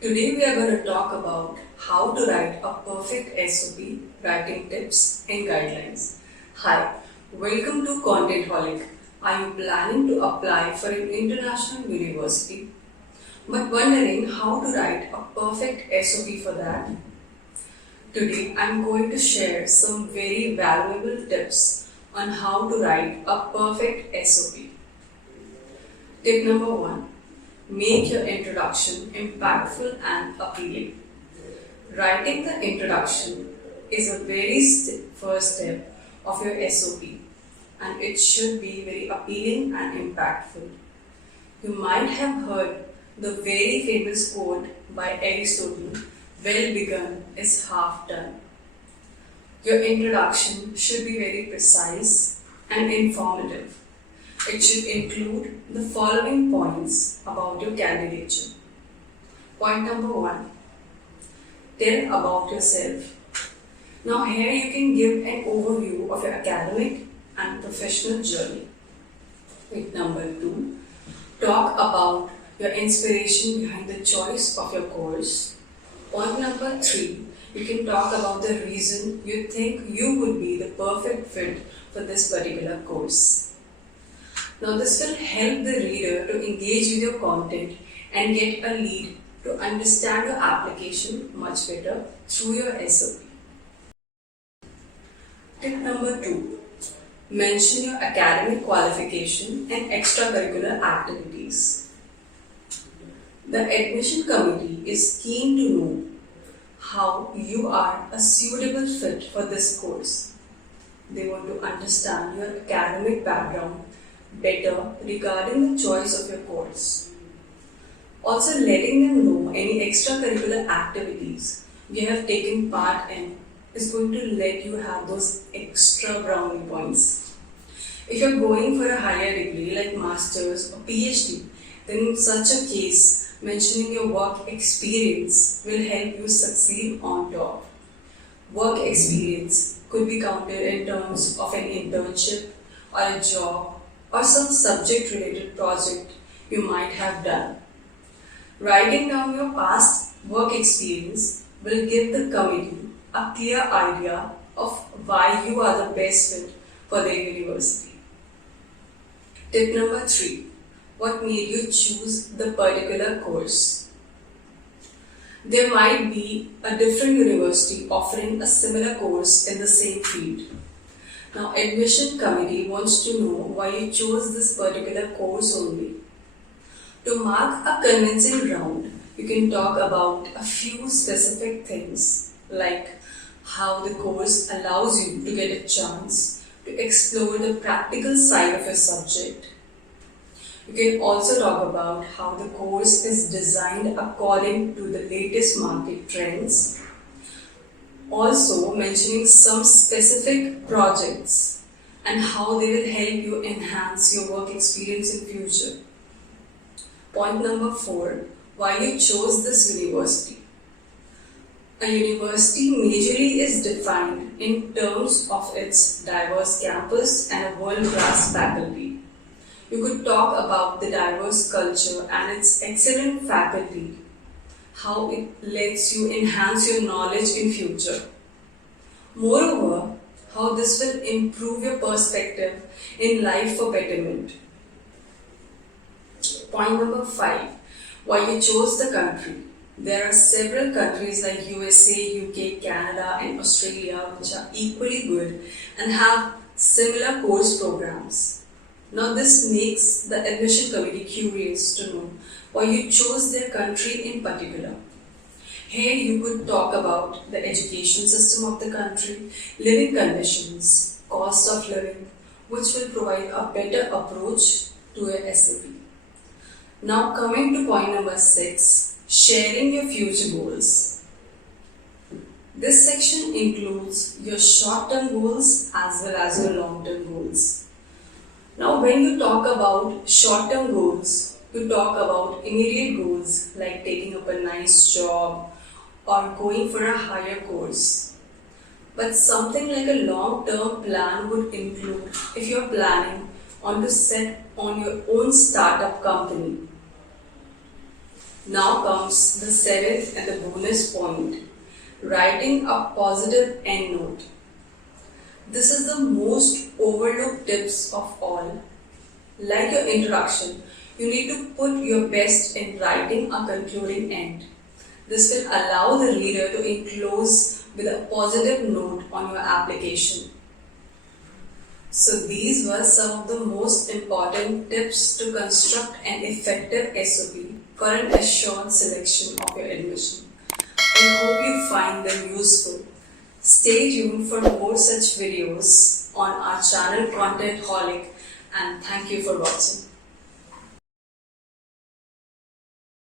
Today we are going to talk about how to write a perfect SOP writing tips and guidelines. Hi, welcome to Contentholic. Are you planning to apply for an international university but wondering how to write a perfect SOP for that? Today I am going to share some very valuable tips on how to write a perfect SOP. Tip number 1. Make your introduction impactful and appealing. Writing the introduction is a very first step of your SOP and it should be very appealing and impactful. You might have heard the very famous quote by Aristotle, "Well begun is half done." Your introduction should be very precise and informative. It should include the following points about your candidature. Point number 1. Tell about yourself. Now here you can give an overview of your academic and professional journey. Point number 2. Talk about your inspiration behind the choice of your course. Point number 3. You can talk about the reason you think you would be the perfect fit for this particular course. Now this will help the reader to engage with your content and get a lead to understand your application much better through your SOP. Tip number 2. Mention your academic qualification and extracurricular activities. The admission committee is keen to know how you are a suitable fit for this course. They want to understand your academic background better regarding the choice of your course. Also, letting them know any extracurricular activities you have taken part in is going to let you have those extra brownie points. If you're going for a higher degree like Masters or PhD, then in such a case, mentioning your work experience will help you succeed on top. Work experience could be counted in terms of an internship or a job or some subject-related project you might have done. Writing down your past work experience will give the committee a clear idea of why you are the best fit for their university. Tip number 3. What made you choose the particular course? There might be a different university offering a similar course in the same field. Now, admission committee wants to know why you chose this particular course only. To mark a convincing round, you can talk about a few specific things like how the course allows you to get a chance to explore the practical side of your subject. You can also talk about how the course is designed according to the latest market trends. Also mentioning some specific projects and how they will help you enhance your work experience in future. Point number 4. Why you chose this university. A university majorly is defined in terms of its diverse campus and a world-class faculty. You could talk about the diverse culture and its excellent faculty, how it lets you enhance your knowledge in future. Moreover, how this will improve your perspective in life for betterment. Point number 5. Why you chose the country. There are several countries like USA, UK, Canada and Australia which are equally good and have similar course programs. Now this makes the admission committee curious to know why you chose their country in particular. Here you could talk about the education system of the country, living conditions, cost of living, which will provide a better approach to your SOP. Now coming to point number 6, sharing your future goals. This section includes your short-term goals as well as your long-term goals. Now when you talk about short-term goals, you talk about immediate goals like taking up a nice job or going for a higher course. But something like a long-term plan would include if you're planning on to set on your own startup company. Now comes the seventh and the bonus point, writing a positive endnote. This is the most overlooked tips of all. Like your introduction, you need to put your best in writing a concluding end. This will allow the reader to enclose with a positive note on your application. So these were some of the most important tips to construct an effective SOP for an assured selection of your admission. I hope you find them useful. Stay tuned for more such videos on our channel Contentholic, and thank you for watching.